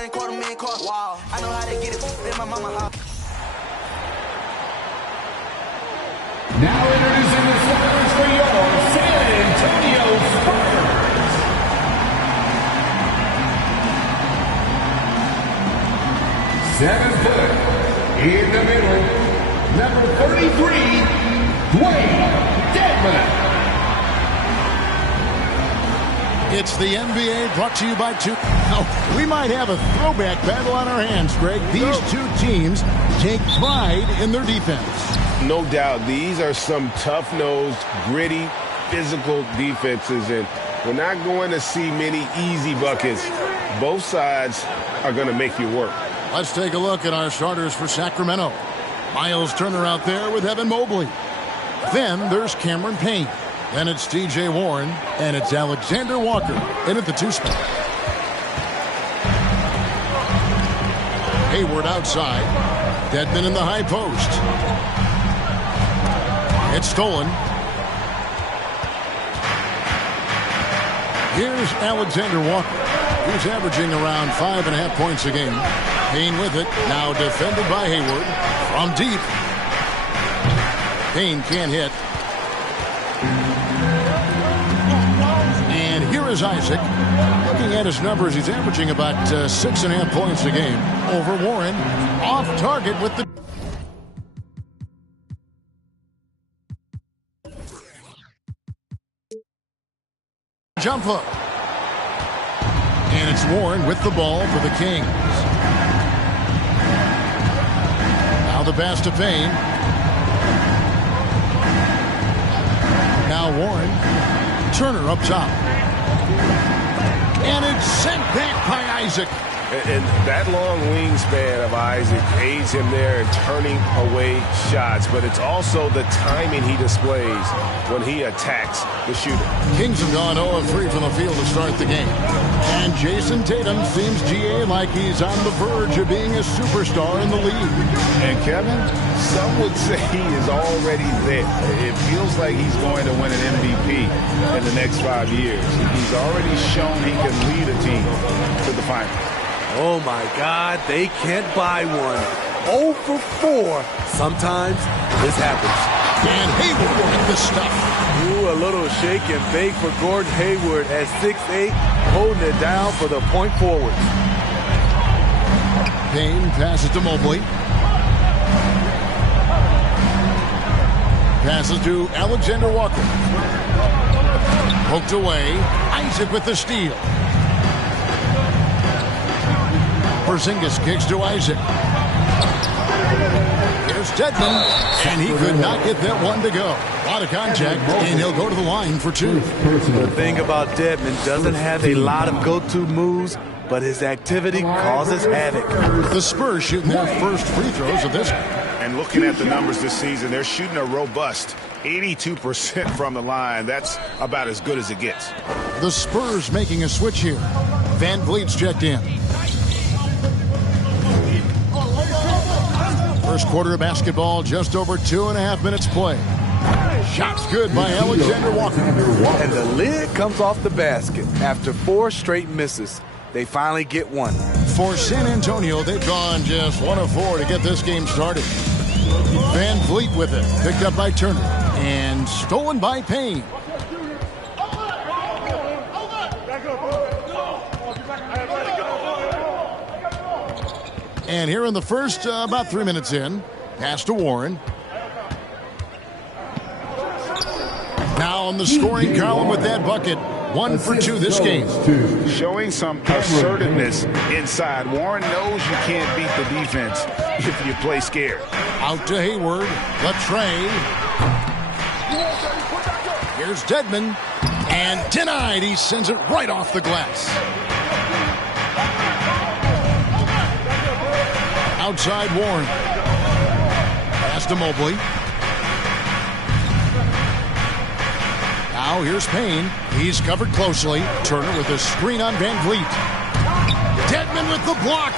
Wow. I know how to get it in my mama house. Now introducing the starters for your San Antonio Spurs. Seven-foot in the middle, number 33, Dwayne Dedmon. It's the NBA brought to you by two. Oh, we might have a throwback battle on our hands, Greg. These two teams take pride in their defense. No doubt. These are some tough-nosed, gritty, physical defenses, and we're not going to see many easy buckets. Both sides are going to make you work. Let's take a look at our starters for Sacramento. Miles Turner out there with Evan Mobley. Then there's Cameron Payne. Then it's T.J. Warren, and it's Alexander Walker in at the two spot. Hayward outside. Dedmon in the high post. It's stolen. Here's Alexander Walker. He's averaging around 5.5 points a game. Payne with it. Now defended by Hayward. From deep. Payne can't hit. And here is Isaac. Looking at his numbers, he's averaging about 6.5 points a game. Over Warren. Off target with the... jump up. And it's Warren with the ball for the Kings. Now the pass to Payne. Now Warren. Turner up top. And it's sent back by Isaac. And that long wingspan of Isaac aids him there in turning away shots, but it's also the timing he displays when he attacks the shooter. Kings have gone 0 of 3 from the field to start the game. And Jason Tatum seems, GA, like he's on the verge of being a superstar in the league. And Kevin, some would say he is already there. It feels like he's going to win an MVP in the next 5 years. He's already shown he can lead a team to the finals. Oh, my God, they can't buy one. 0 for 4. Sometimes this happens. And Hayward with the stuff. Ooh, a little shake and bake for Gordon Hayward at 6'8", holding it down for the point forward. Payne passes to Mobley. Passes to Alexander Walker. Poked away. Isaac with the steal. Porzingis kicks to Isaac. Here's Dedmon, and he could not get that one to go. A lot of contact, and he'll go to the line for 2. The thing about Dedmon, doesn't have a lot of go-to moves, but his activity causes havoc. The Spurs shooting their first free throws of this. And looking at the numbers this season, they're shooting a robust 82% from the line. That's about as good as it gets. The Spurs making a switch here. Van Vliet's checked in. First quarter of basketball, just over 2.5 minutes play. Shots good by Alexander Walker. And the lid comes off the basket. After 4 straight misses, they finally get one. For San Antonio, they've gone just 1 of 4 to get this game started. Van Vliet with it, picked up by Turner, and stolen by Payne. And here in the first, about 3 minutes in, pass to Warren. Now on the scoring column with that bucket. 1 for 2 this game. Showing some assertiveness inside. Warren knows you can't beat the defense if you play scared. Out to Hayward. Latrey. Here's Dedmon. And denied. He sends it right off the glass. Outside Warren. Pass to Mobley. Now here's Payne. He's covered closely. Turner with a screen on Van Vliet. Dedmon with the block.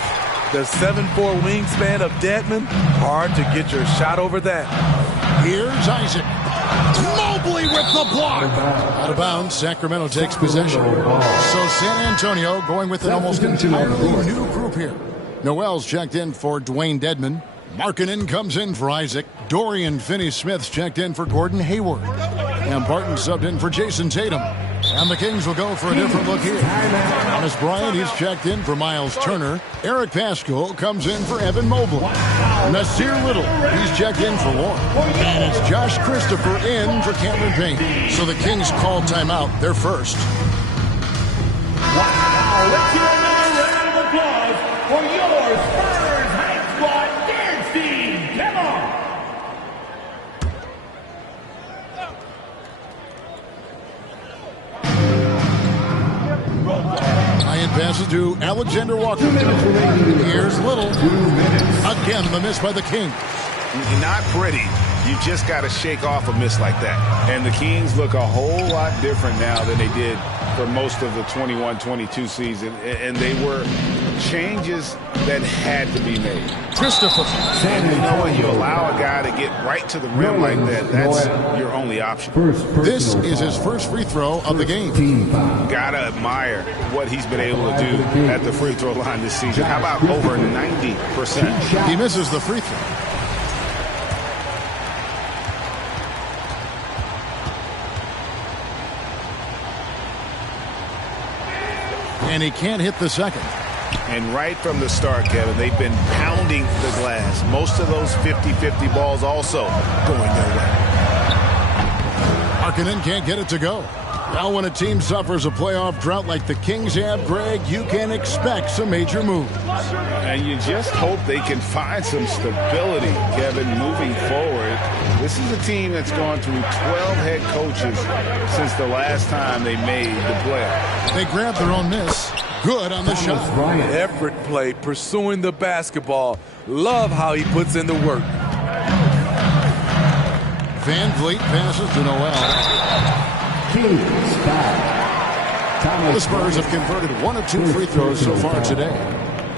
The 7'4" wingspan of Dedmon. Hard to get your shot over that. Here's Isaac. Mobley with the block. Out of bounds, Sacramento takes possession. So San Antonio going with an almost entirely new group here. Noel's checked in for Dwayne Dedmon. Markkanen comes in for Isaac. Dorian Finney-Smith's checked in for Gordon Hayward. And Barton subbed in for Jason Tatum. And the Kings will go for a different look here. Thomas Bryant, he's checked in for Miles Turner. Eric Paschall comes in for Evan Mobley. Nasir Little, he's checked in for Warren. And it's Josh Christopher in for Cameron Payne. So the Kings call timeout, their first. Wow, let's hear another round of applause for your Spurs Hype Squad dance team. Come on. Ryan passes to Alexander Walker. Here's Little. Again, the miss by the Kings. Not pretty. You just got to shake off a miss like that. And the Kings look a whole lot different now than they did for most of the 21-22 season. And they were changes that had to be made. Christopher. And you know when you allow a guy to get right to the rim like that, that's your only option. This is his first free throw of the game. Gotta admire what he's been able to do at the free throw line this season. How about over 90%? He misses the free throw. And he can't hit the second. And right from the start, Kevin, they've been pounding the glass. Most of those 50-50 balls also going their way. Markkanen can't get it to go. Now when a team suffers a playoff drought like the Kings have, Greg, you can expect some major moves. And you just hope they can find some stability, Kevin, moving forward. This is a team that's gone through 12 head coaches since the last time they made the playoffs. They grab their own miss. Good on the shot. Effort play, pursuing the basketball. Love how he puts in the work. Van Vliet passes to Noel. The Spurs have converted 1 of 2 free throws so far today.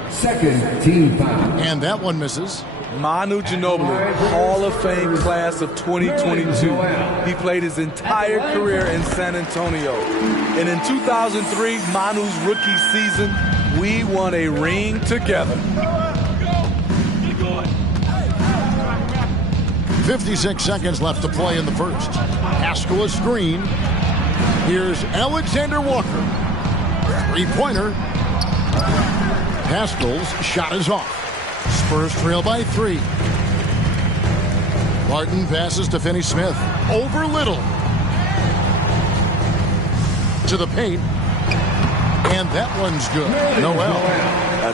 Second team foul. And that one misses. Manu Ginobili, Hall of Fame class of 2022. He played his entire career in San Antonio. And in 2003, Manu's rookie season, we won a ring together. 56 seconds left to play in the first. Paschall a screen. Here's Alexander Walker. Three-pointer. Paschall's shot is off. Spurs trail by 3. Barton passes to Finney-Smith. Over Little. To the paint. And that one's good. Noel.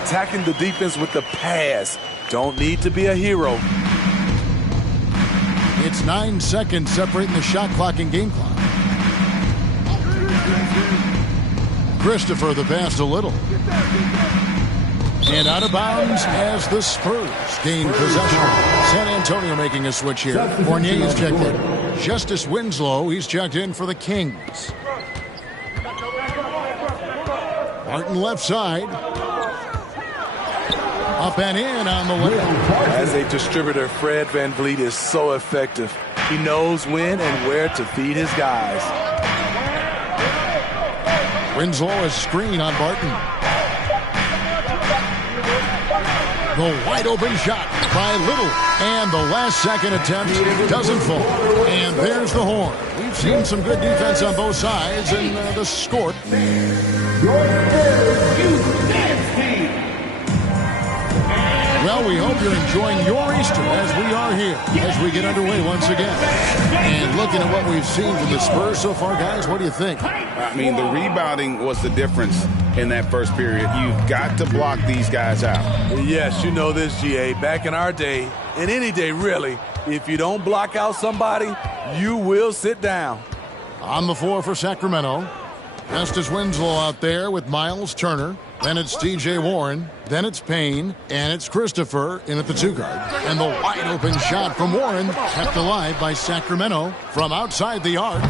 Attacking the defense with the pass. Don't need to be a hero. It's 9 seconds separating the shot clock and game clock. Christopher the pass to Little. And out of bounds as the Spurs gain possession. San Antonio making a switch here. Fournier is checked in. Justice Winslow, he's checked in for the Kings. Martin left side. Up and in on the layup. As a distributor, Fred VanVleet is so effective. He knows when and where to feed his guys. Winslow a screen on Barton. The wide open shot by Little. And the last second attempt doesn't fall. And there's the horn. We've seen some good defense on both sides. And the score. Your Spurs Youth Dance Team. Well, we hope you're enjoying your Easter as we are here, as we get underway once again. And looking at what we've seen from the Spurs so far, guys, what do you think? I mean, the rebounding was the difference in that first period. You've got to block these guys out. Yes, you know this, GA. Back in our day, and any day really, if you don't block out somebody, you will sit down. On the floor for Sacramento, Justice Winslow out there with Miles Turner. Then it's T.J. Warren. Then it's Payne. And it's Christopher in at the 2 guard. And the wide open shot from Warren kept alive by Sacramento from outside the arc.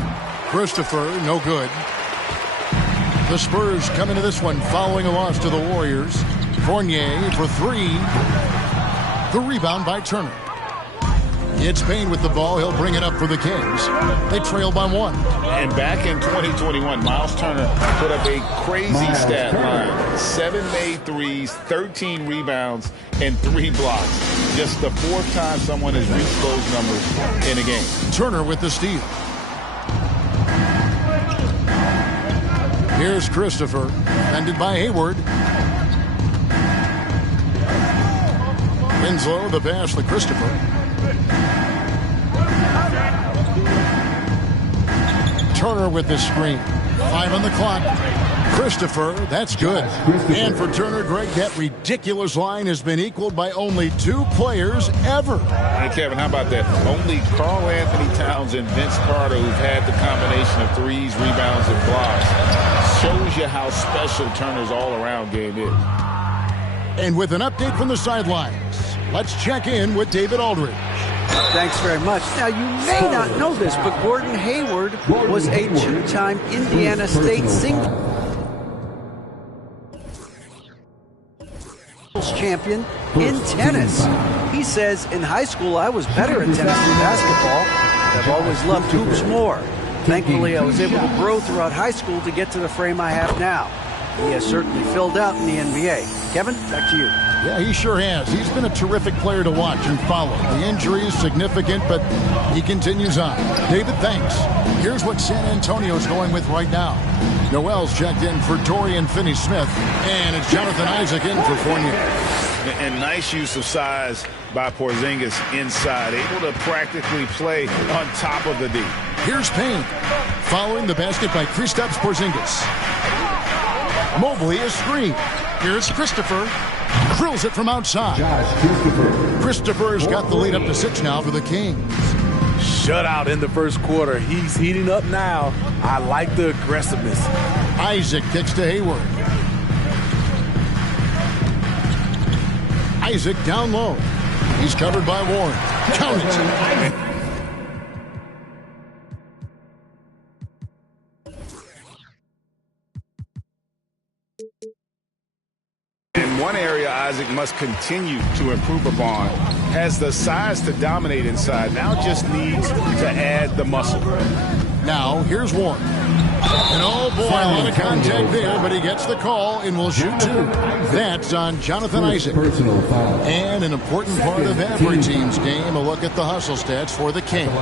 Christopher, no good. The Spurs come into this one following a loss to the Warriors. Fournier for 3. The rebound by Turner. It's Payne with the ball. He'll bring it up for the Kings. They trail by 1. And back in 2021, Miles Turner put up a crazy stat line. 7 made threes, 13 rebounds, and 3 blocks. Just the 4th time someone has reached those numbers in a game. Turner with the steal. Here's Christopher, defended by Hayward. Winslow, the pass to Christopher. Turner with the screen. 5 on the clock. Christopher, that's good. And for Turner, Greg, that ridiculous line has been equaled by only 2 players ever. Hey, Kevin, how about that? Only Karl Anthony Towns and Vince Carter, who've had the combination of threes, rebounds, and blocks. Shows you how special Turner's all-around game is. And with an update from the sidelines, let's check in with David Aldridge. Thanks very much. Now, you may not know this, but Gordon Hayward was a 2-time Indiana State singles champion in tennis. He says, in high school, I was better at tennis than basketball, but I've always loved hoops more. Thankfully, I was able to grow throughout high school to get to the frame I have now. He has certainly filled out in the NBA. Kevin, back to you. Yeah, he sure has. He's been a terrific player to watch and follow. The injury is significant, but he continues on. David, thanks. Here's what San Antonio's going with right now. Noel's checked in for Dorian Finney-Smith, and it's Jonathan Isaac in for Fournier. And nice use of size by Porzingis inside, able to practically play on top of the D. Here's Payne, following the basket by Kristaps Porzingis. Mobley is screened. Here's Christopher. Drills it from outside. Christopher's got the lead up to 6 now for the Kings. Shutout in the first quarter. He's heating up now. I like the aggressiveness. Isaac kicks to Hayward. Isaac down low. He's covered by Warren. Count it. And one area Isaac must continue to improve upon, has the size to dominate inside, now just needs to add the muscle. Now, here's Warren. And oh boy, a lot of contact there, but he gets the call and will shoot 2. That's on Jonathan Isaac. And an important part of every team's game, a look at the hustle stats for the Kings.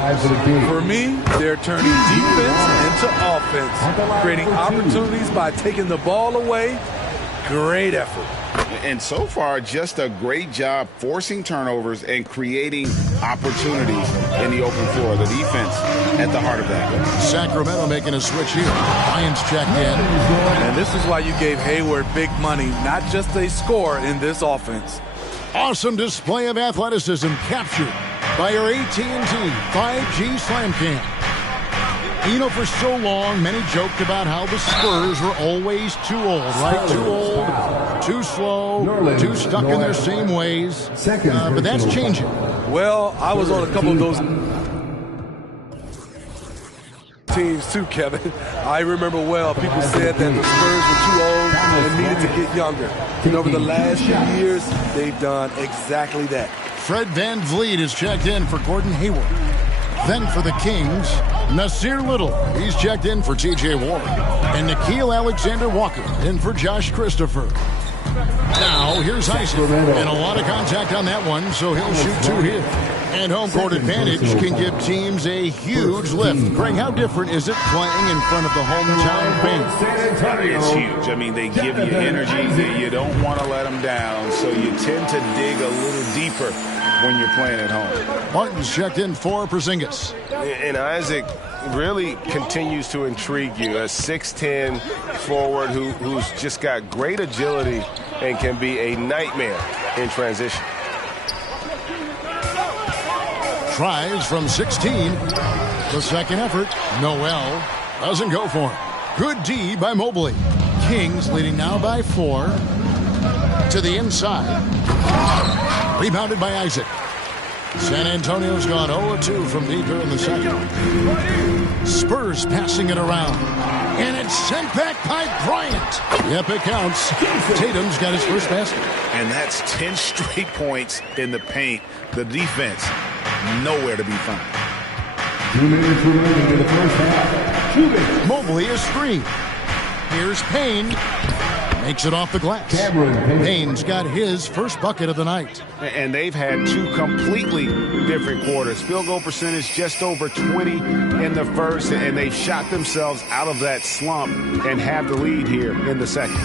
For me, they're turning defense into offense, creating opportunities by taking the ball away. Great effort. And so far, just a great job forcing turnovers and creating opportunities in the open floor. The defense at the heart of that. Sacramento making a switch here. Lions checked in. And this is why you gave Hayward big money, not just a score in this offense. Awesome display of athleticism captured by our AT&T 5G Slam Cam. You know, for so long, many joked about how the Spurs were always too old, right? Too old, too slow, too stuck in their same ways. But that's changing. Well, I was on a couple of those teams too, Kevin. I remember well, people said that the Spurs were too old and needed to get younger. And over the last few years, they've done exactly that. Fred VanVleet is checked in for Gordon Hayward. Then for the Kings, Nasir Little. He's checked in for T.J. Warren. And Nickeil Alexander-Walker in for Josh Christopher. Now, here's Isaac. And a lot of contact on that one, so he'll shoot 2 here. And home court advantage can give teams a huge lift. Greg, how different is it playing in front of the hometown fans? It's huge. I mean, they give you energy. You don't want to let them down, so you tend to dig a little deeper when you're playing at home. Martin's checked in for Porzingis. And Isaac really continues to intrigue you. A 6'10 forward who's just got great agility and can be a nightmare in transition. Tries from 16. The second effort, Noel doesn't go for him. Good D by Mobley. Kings leading now by 4. To the inside. Rebounded by Isaac. San Antonio's gone 0-2 from deep here in the second. Spurs passing it around. And it's sent back by Bryant. Yep, it counts. Tatum's got his first basket. And that's 10 straight points in the paint. The defense nowhere to be found. 2 minutes remaining in the first half. 2 minutes. Mobley is screened. Here's Payne. Makes it off the glass. Payne's got his first bucket of the night. And they've had two completely different quarters. Field goal percentage just over 20 in the first, and they've shot themselves out of that slump and have the lead here in the second.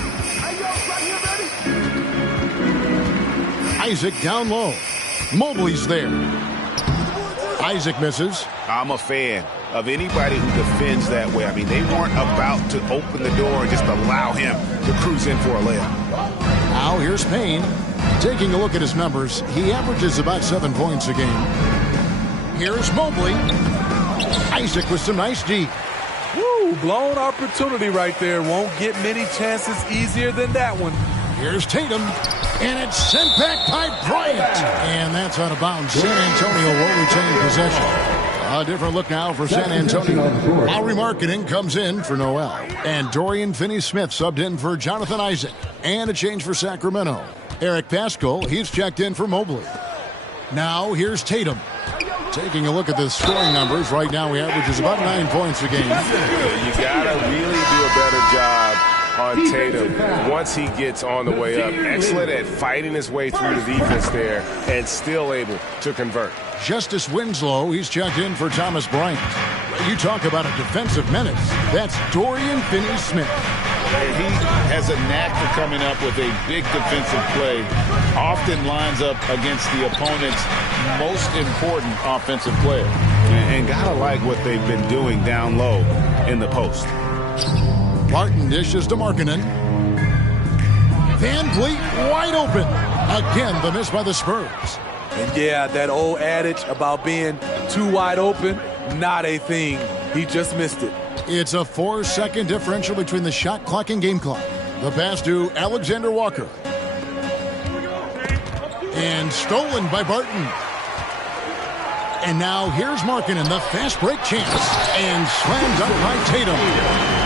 Isaac down low. Mobley's there. Isaac misses. I'm a fan of anybody who defends that way. I mean, they weren't about to open the door and just allow him to cruise in for a layup. Now here's Payne. Taking a look at his numbers, he averages about 7 points a game. Here's Mobley. Isaac with some nice D. Woo, blown opportunity right there. Won't get many chances easier than that one. Here's Tatum. And it's sent back by Bryant. And that's out of bounds. San Antonio will retain possession. A different look now for San Antonio. Lowry Marketing comes in for Noel. And Dorian Finney-Smith subbed in for Jonathan Isaac. And a change for Sacramento. Eric Paschal, he's checked in for Mobley. Now here's Tatum. Taking a look at the scoring numbers. Right now he averages about 9 points a game. You got to really do a better job on Tatum once he gets on the way up. Excellent at fighting his way through the defense there and still able to convert. Justice Winslow, he's checked in for Thomas Bryant. You talk about a defensive menace. That's Dorian Finney-Smith. He has a knack for coming up with a big defensive play. Often lines up against the opponent's most important offensive player. And gotta like what they've been doing down low in the post. Barton dishes to Markkanen. Van Vliet wide open. Again, the miss by the Spurs. And yeah, that old adage about being too wide open, not a thing. He just missed it. It's a 4-second differential between the shot clock and game clock. The pass to Alexander Walker. And stolen by Barton. And now here's Markkanen, the fast break chance. And slammed up by Tatum.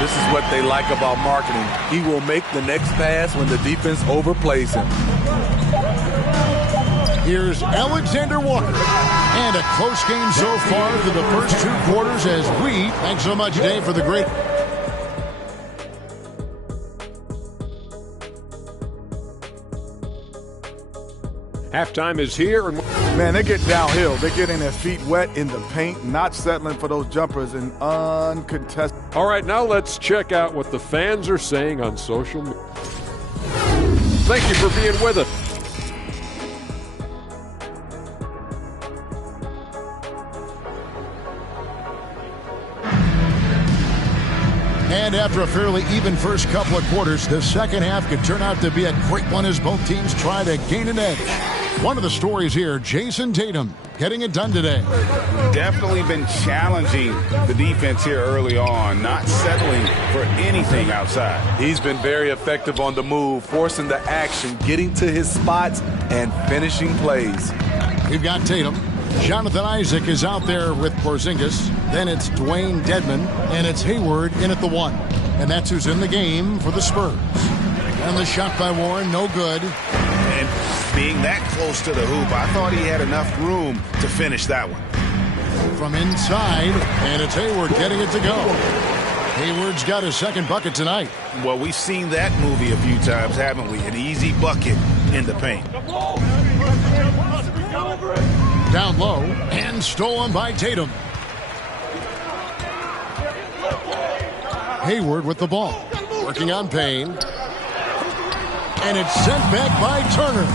This is what they like about Markkanen. He will make the next pass when the defense overplays him. Here's Alexander Walker. And a close game so far through the first 2 quarters as we thanks so much, Dave, for the great... Halftime is here. Man, they get downhill. They're getting their feet wet in the paint, not settling for those jumpers and uncontested. All right, now let's check out what the fans are saying on social media. Thank you for being with us. And after a fairly even first couple of quarters, the second half could turn out to be a great one as both teams try to gain an edge. One of the stories here, Jason Tatum getting it done today. Definitely been challenging the defense here early on, not settling for anything outside. He's been very effective on the move, forcing the action, getting to his spots, and finishing plays. We've got Tatum. Jonathan Isaac is out there with Porzingis. Then it's Dwayne Dedmon, and it's Hayward in at the 1. And that's who's in the game for the Spurs. And the shot by Warren, no good. And being that close to the hoop, I thought he had enough room to finish that one. From inside, and it's Hayward getting it to go. Hayward's got his second bucket tonight. Well, we've seen that movie a few times, haven't we? An easy bucket in the paint. Down low, and stolen by Tatum. Hayward with the ball. Working on Payne. And it's sent back by Turner.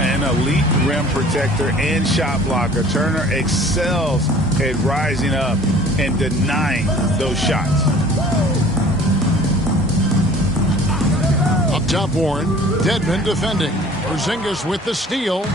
An elite rim protector and shot blocker. Turner excels at rising up and denying those shots. Up top, Warren. Dedmon defending. Porzingis with the steal.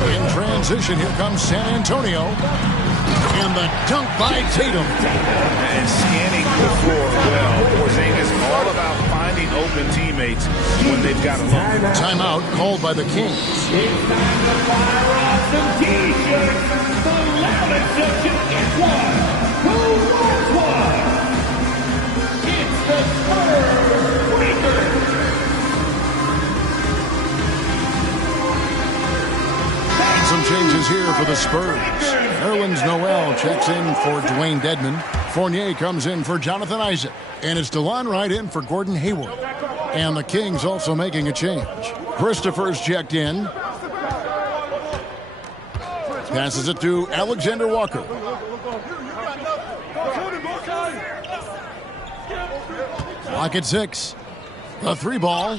In transition, here comes San Antonio. And the dunk by Tatum. And scanning the floor well. Porzingis all about finding open teammates when they've got a look. Timeout called by the Kings. It's time to fire off some T-shirts. The loudest section gets one. Who wants one? It's the Spurs Breakers. Some changes here for the Spurs. Nerlens Noel checks in for Dwayne Dedmon. Fournier comes in for Jonathan Isaac. And it's DeLon Wright in for Gordon Hayward. And the Kings also making a change. Christopher's checked in. Passes it to Alexander Walker. Clock at 6. The 3-ball.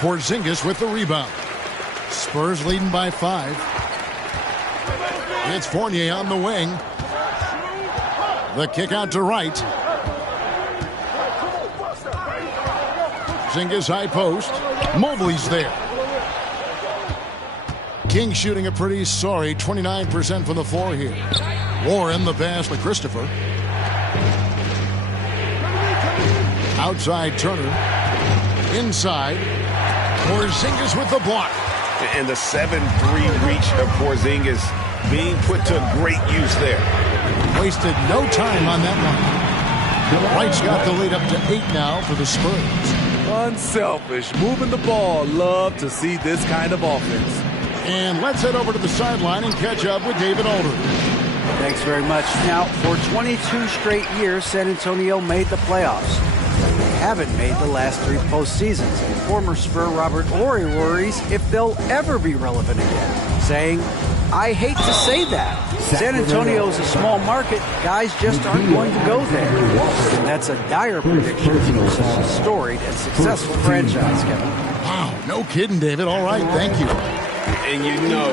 Porzingis with the rebound. Spurs leading by 5. It's Fournier on the wing. The kick out to Wright. Porzingis high post. Mobley's there. Kings shooting a pretty sorry 29% from the floor here. Warren the pass to Christopher. Outside Turner. Inside. Porzingis with the block. And the 7-3 reach of Porzingis being put to great use there. Wasted no time on that one. Wright's got the lead up to 8 now for the Spurs. Unselfish, moving the ball. Love to see this kind of offense. And let's head over to the sideline and catch up with David Aldridge. Thanks very much. Now, for 22 straight years, San Antonio made the playoffs. They haven't made the last 3 postseasons. And former Spur Robert Horry worries if they'll ever be relevant again, saying, I hate to say that. San Antonio is a small market. Guys just aren't going to go there. And that's a dire prediction for such a storied and successful franchise, Kevin. Wow, no kidding, David. All right, thank you. And you know,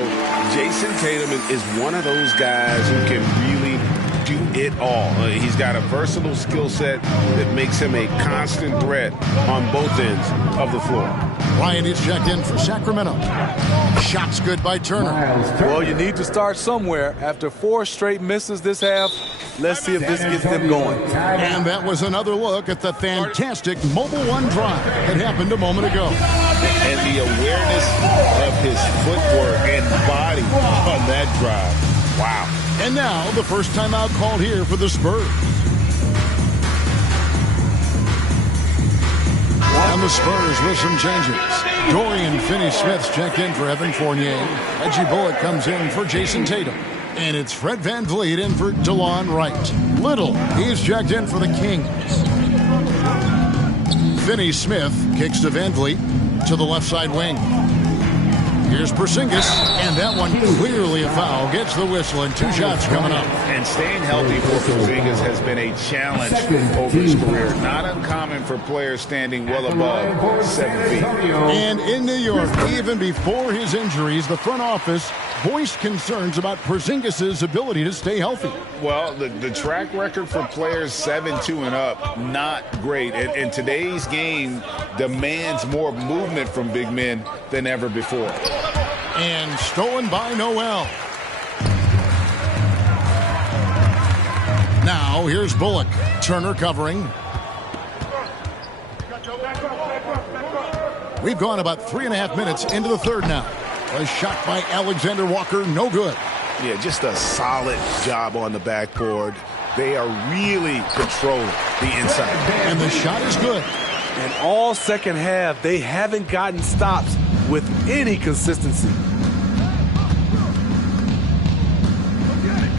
Jason Tatum is one of those guys who can really do it all. He's got a versatile skill set that makes him a constant threat on both ends of the floor. Ryan is checked in for Sacramento. Shots good by Turner. Well, you need to start somewhere. After 4 straight misses this half, let's see if this gets them going. And that was another look at the fantastic Mobile One drive that happened a moment ago. And the awareness of his footwork and body on that drive. Wow. And now the first timeout called here for the Spurs. And the Spurs with some changes. Dorian Finney-Smith's checked in for Evan Fournier. Reggie Bullock comes in for Jason Tatum. And it's Fred VanVleet in for DeLon Wright. Little, he's checked in for the Kings. Finney-Smith kicks to VanVleet to the left side wing. Here's Porzingis, and that one clearly a foul. Gets the whistle, and 2 shots coming up. And staying healthy for Porzingis has been a challenge over his career. Not uncommon for players standing well above 7 feet. And in New York, even before his injuries, the front office voiced concerns about Porzingis' ability to stay healthy. Well, the track record for players 7'2" and up, not great. And today's game demands more movement from big men than ever before. And stolen by Noel. Now, here's Bullock. Turner covering. We've gone about 3.5 minutes into the third now. A shot by Alexander Walker, no good. Yeah, just a solid job on the backboard. They are really controlling the inside. And the shot is good. And all second half, they haven't gotten stops with any consistency.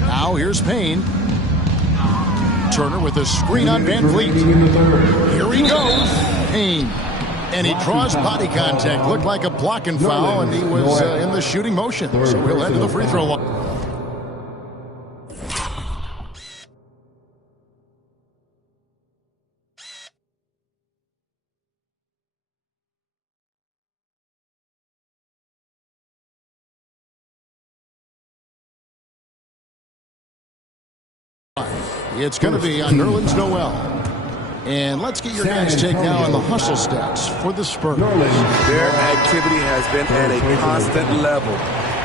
Now here's Payne. Turner with a screen on VanVleet. Here he goes. Payne. And he draws body contact. Looked like a block and foul, and he was in the shooting motion. So he'll head to the free throw line. It's going to be on Nerlens Noel. And let's get your guys' take now on the hustle stats for the Spurs. Their activity has been at a constant level.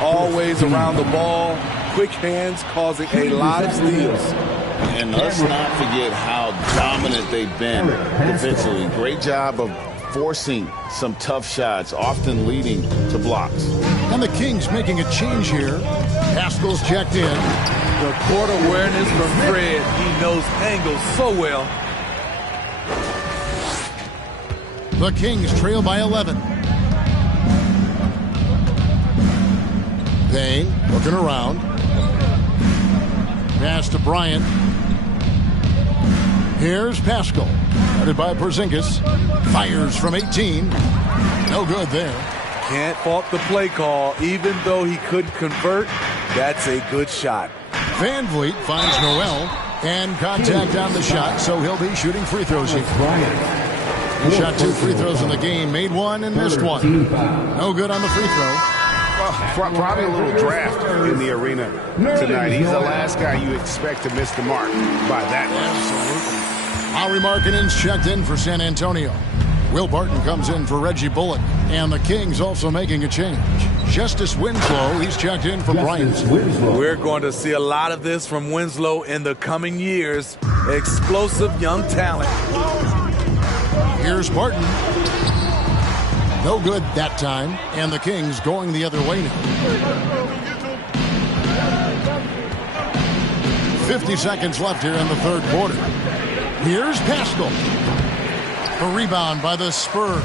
Always around the ball, quick hands causing a lot of steals. And let's not forget how dominant they've been defensively. Great job of forcing some tough shots, often leading to blocks. And the Kings making a change here. Haskell's checked in. The court awareness from Fred. He knows angles so well. The Kings trail by 11. Payne looking around. Pass to Bryant. Here's Pascal. Guarded by Porzingis. Fires from 18. No good there. Can't fault the play call. Even though he couldn't convert, that's a good shot. Van Vliet finds Noel. And contact on the shot, so he'll be shooting free throws here. He shot 2 free throws in the game, made 1 and missed 1. No good on the free throw. Well, probably a little draft in the arena tonight. He's the last guy you expect to miss the mark by that much. Lauri Markkanen's checked in for San Antonio. Will Barton comes in for Reggie Bullock. And the Kings also making a change. Justice Winslow, he's checked in for Bryant. We're going to see a lot of this from Winslow in the coming years. Explosive young talent. Here's Barton. No good that time. And the Kings going the other way now. 50 seconds left here in the third quarter. Here's Pascal. A rebound by the Spurs.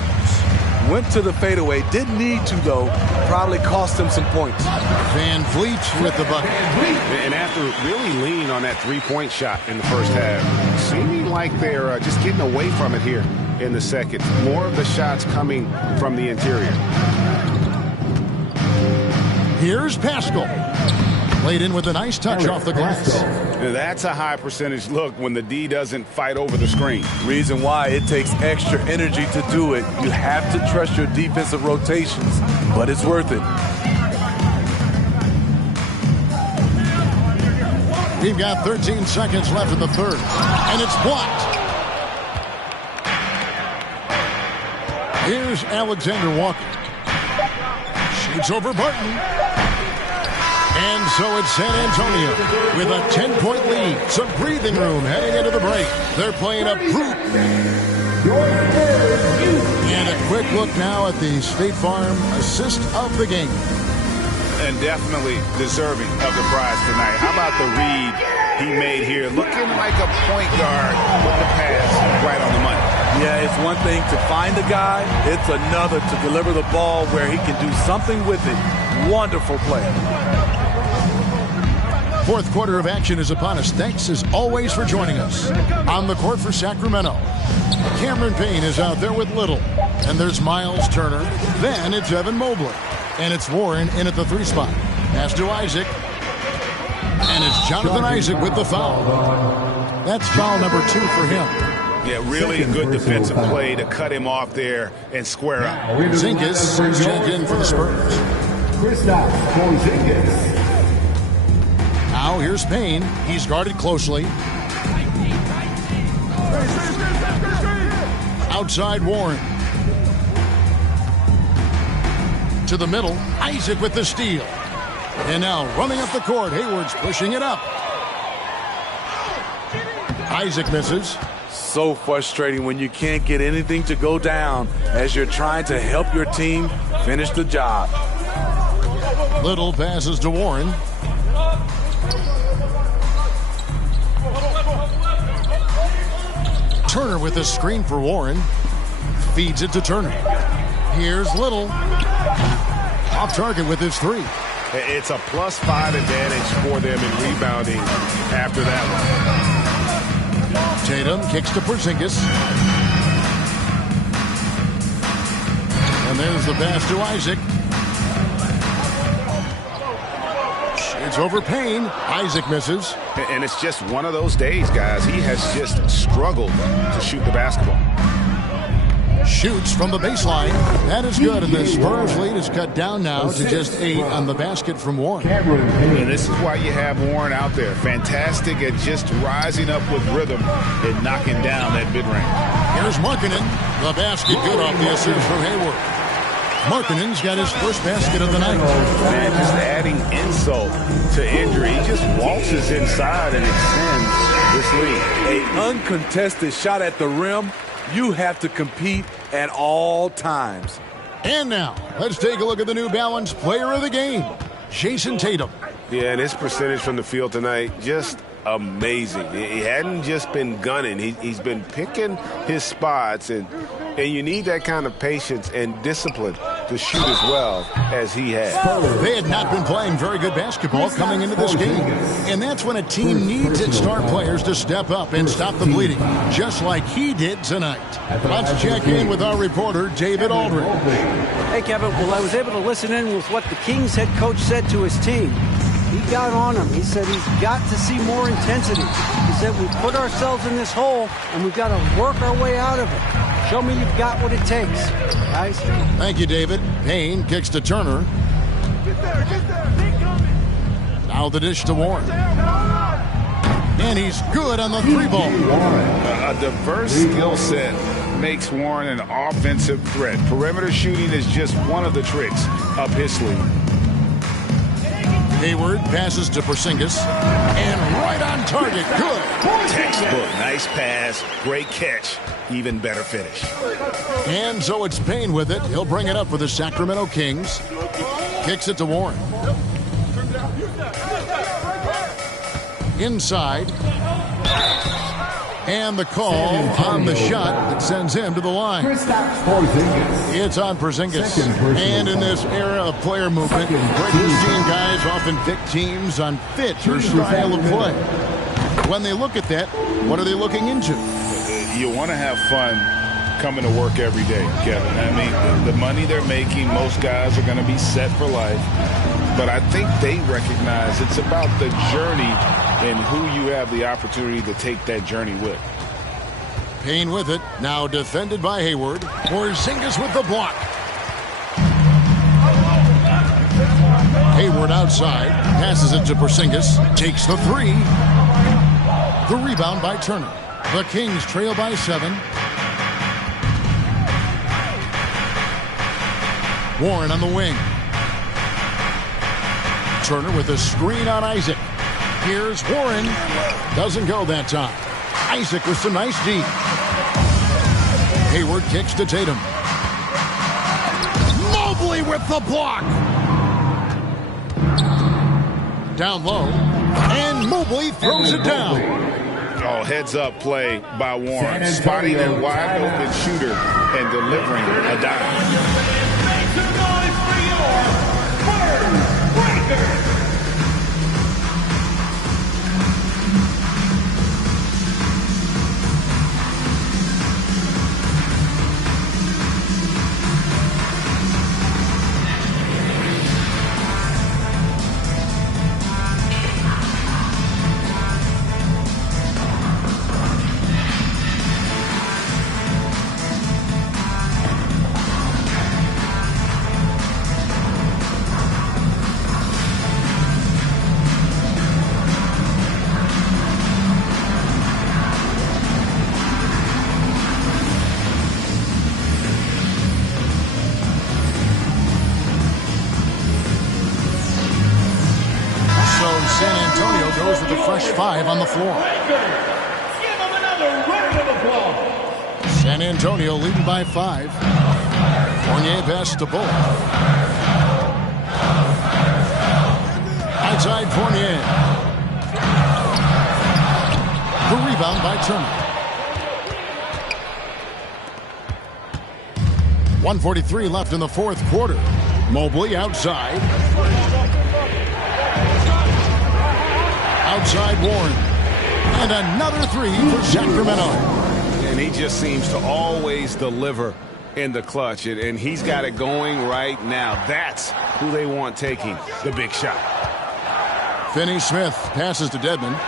Went to the fadeaway. Didn't need to, though. Probably cost him some points. Van Vliet with the bucket. And after really leaning on that three-point shot in the first half, seeming like they're just getting away from it here in the second. More of the shots coming from the interior. Here's Pascal. Played in with a nice touch off the glass. That's a high percentage look when the D doesn't fight over the screen. Reason why it takes extra energy to do it. You have to trust your defensive rotations, but it's worth it. We've got 13 seconds left in the third, and it's blocked. Here's Alexander Walker. Shoots over Barton. And so it's San Antonio with a 10-point lead. Some breathing room heading into the break. They're playing up group. And a quick look now at the State Farm assist of the game. And definitely deserving of the prize tonight. How about the read he made here? Looking like a point guard with the pass right on the money. Yeah, it's one thing to find the guy. It's another to deliver the ball where he can do something with it. Wonderful play. Fourth quarter of action is upon us. Thanks as always for joining us. On the court for Sacramento, Cameron Payne is out there with Little. And there's Miles Turner. Then it's Evan Mobley. And it's Warren in at the 3 spot. Pass to Isaac. And it's Jonathan Isaac with the foul. That's foul number 2 for him. Yeah, really good defensive play to cut him off there and square up. Porzingis checked in for the Spurs. Kristaps Porzingis. Now here's Payne. He's guarded closely. Outside Warren. To the middle. Isaac with the steal. And now running up the court. Hayward's pushing it up. Isaac misses. So frustrating when you can't get anything to go down as you're trying to help your team finish the job. Little passes to Warren. Turner with a screen for Warren. Feeds it to Turner. Here's Little. Off target with his 3. It's a +5 advantage for them in rebounding after that one. Tatum kicks to Porzingis. And there's the pass to Isaac. It's over Payne. Isaac misses. And it's just one of those days, guys. He has just struggled to shoot the basketball. Shoots from the baseline. That is good, and the Spurs lead is cut down now to just 8 on the basket from Warren. And this is why you have Warren out there. Fantastic at just rising up with rhythm and knocking down that mid-range. Here's Markkanen. The basket good off the assist from Hayward. Markkanen's got his first basket of the night. Man, just adding insult to injury. He just waltzes inside and extends this lead. An uncontested shot at the rim. You have to compete at all times. And now, let's take a look at the New Balance player of the game, Jason Tatum. Yeah, and his percentage from the field tonight, just amazing. He hadn't just been gunning. He's been picking his spots, and you need that kind of patience and discipline to shoot as well as he has. They had not been playing very good basketball coming into this game. And that's when a team needs its star players to step up and stop the bleeding, just like he did tonight. Let's check in with our reporter, David Aldridge. Hey, Kevin. Well, I was able to listen in with what the Kings head coach said to his team. He got on him. He said he's got to see more intensity. He said we put ourselves in this hole, and we've got to work our way out of it. Show me you've got what it takes, guys. Thank you, David. Payne kicks to Turner. Now the dish to Warren. And he's good on the three ball. A diverse skill set makes Warren an offensive threat. Perimeter shooting is just one of the tricks up his sleeve. Hayward passes to Porzingis. And right on target. Good. Textbook. Nice pass. Great catch. Even better finish. And so it's Payne with it. He'll bring it up for the Sacramento Kings. Kicks it to Warren. Inside. And the call on the shot that sends him to the line. It's on Porzingis. And in this era of player movement, we're seeing guys often pick teams on fit or style of play. When they look at that, what are they looking into? You want to have fun coming to work every day, Kevin. I mean, the money they're making, most guys are going to be set for life. But I think they recognize it's about the journey and who you have the opportunity to take that journey with. Payne with it. Now defended by Hayward. Porzingis with the block. Hayward outside. Passes it to Porzingis. Takes the three. The rebound by Turner. The Kings trail by 7. Warren on the wing. Turner with a screen on Isaac. Here's Warren. Doesn't go that time. Isaac with some nice D. Hayward kicks to Tatum. Mobley with the block. Down low. And Mobley throws it down. Oh, heads up play by Warren. Spotting a wide open shooter and delivering a dime. San Antonio goes with the fresh 5 on the floor. Give them another round of applause. San Antonio leading by 5. Fournier pass to Bullock. Outside Fournier. The rebound by Turner. 1:43 left in the fourth quarter. Mobley outside. Outside Warren. And another 3 for Sacramento. And he just seems to always deliver in the clutch. And he's got it going right now. That's who they want taking the big shot. Finney-Smith passes to Dedmon.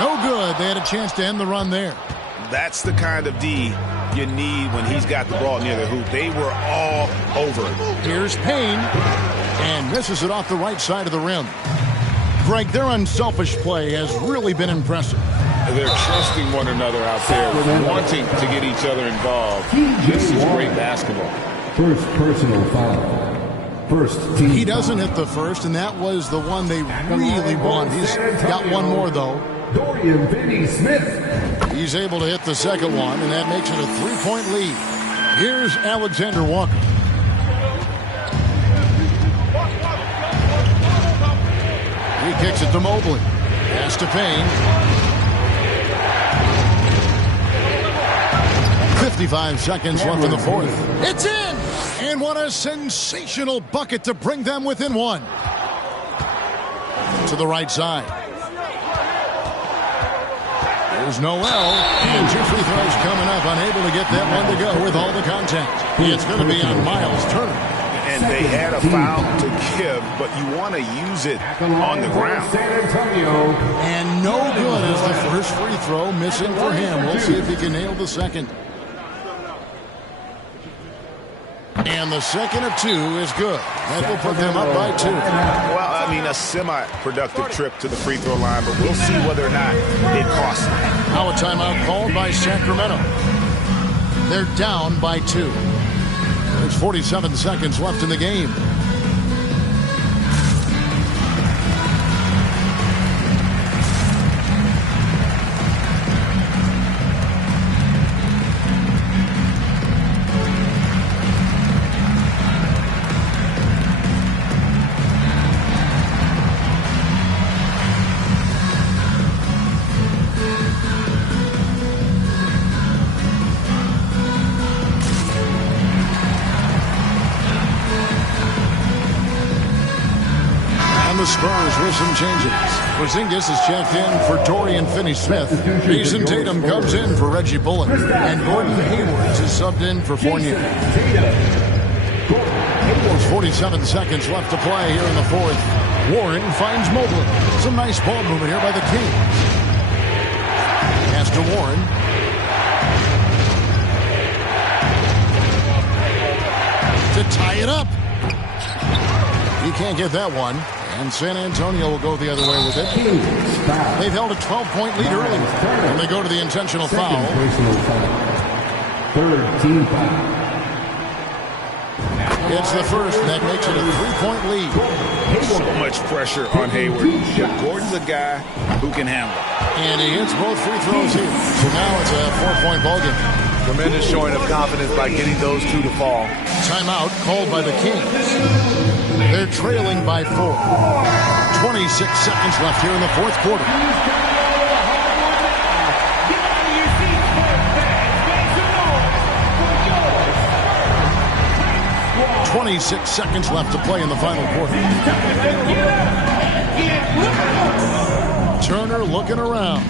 No good. They had a chance to end the run there. That's the kind of D you need when he's got the ball near the hoop. They were all over it. Here's Payne. And misses it off the right side of the rim. Greg, their unselfish play has really been impressive. They're trusting one another out there, wanting to get each other involved. This is great basketball. First personal foul. First team. He doesn't hit the first, and that was the one they really want. He's got one more, though. Dorian Finney-Smith. He's able to hit the second one, and that makes it a 3-point lead. Here's Alexander Walker. He kicks it to Mobley. Pass to Payne. 55 seconds left in the fourth. It's in! And what a sensational bucket to bring them within one. To the right side. There's Noel. And 2 free throws coming up. Unable to get that one to go with all the contact. It's going to be on Miles Turner. And they had a foul to give, but you want to use it on the ground. And no good as the first free throw missing for him. We'll see if he can nail the second. And the second of 2 is good. That will put them up by 2. Well, I mean, a semi-productive trip to the free throw line, but we'll see whether or not it costs them. Now a timeout called by Sacramento. They're down by 2. There's 47 seconds left in the game. The Spurs with some changes. Porzingis is checked in for Dorian Finney-Smith. Jason Tatum comes in for Reggie Bullock. And Gordon Hayward is subbed in for Fournier. There's 47 seconds left to play here in the fourth. Warren finds Mobley. Some nice ball movement here by the Kings. Pass to Warren. To tie it up. He can't get that one. And San Antonio will go the other way with it. They've held a 12-point lead early. And they go to the intentional foul. Third team foul. It's the first, and that makes it a 3-point lead. So much pressure on Hayward. But Gordon's a guy who can handle it. And he hits both free throws here. So now it's a 4-point ball game. Tremendous showing of confidence by getting those 2 to fall. Timeout called by the Kings. They're trailing by 4. 26 seconds left here in the fourth quarter. 26 seconds left to play in the final quarter. Turner looking around.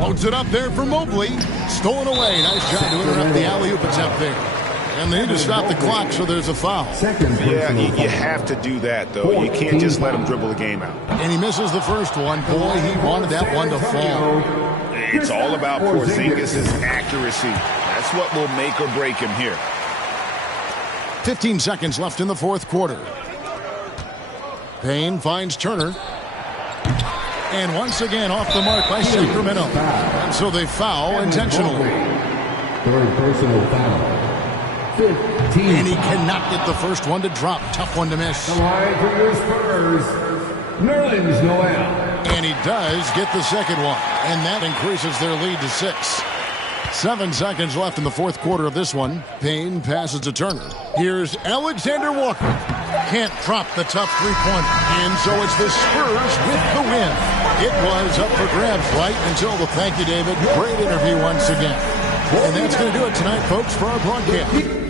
Loads it up there for Mobley. Stolen away. Nice job to interrupt the alley-oop attempt there. And they need to stop the clock, so there's a foul. Yeah, you have to do that, though. You can't just let him dribble the game out. And he misses the first one. Boy, he wanted that one to fall. It's all about Porzingis' accuracy. That's what will make or break him here. 15 seconds left in the fourth quarter. Payne finds Turner. And once again off the mark by Sacramento. And so they foul intentionally. Third personal foul. 15. And he cannot get the first one to drop. Tough one to miss. The line for your Spurs, Nerlens Noel. And he does get the second one. And that increases their lead to 6. 7 seconds left in the fourth quarter of this one. Payne passes to Turner. Here's Alexander Walker. Can't drop the tough three-pointer. And so it's the Spurs with the win. It was up for grabs right until the thank you, David. Great interview once again. And that's going to do it tonight, folks, for our broadcast.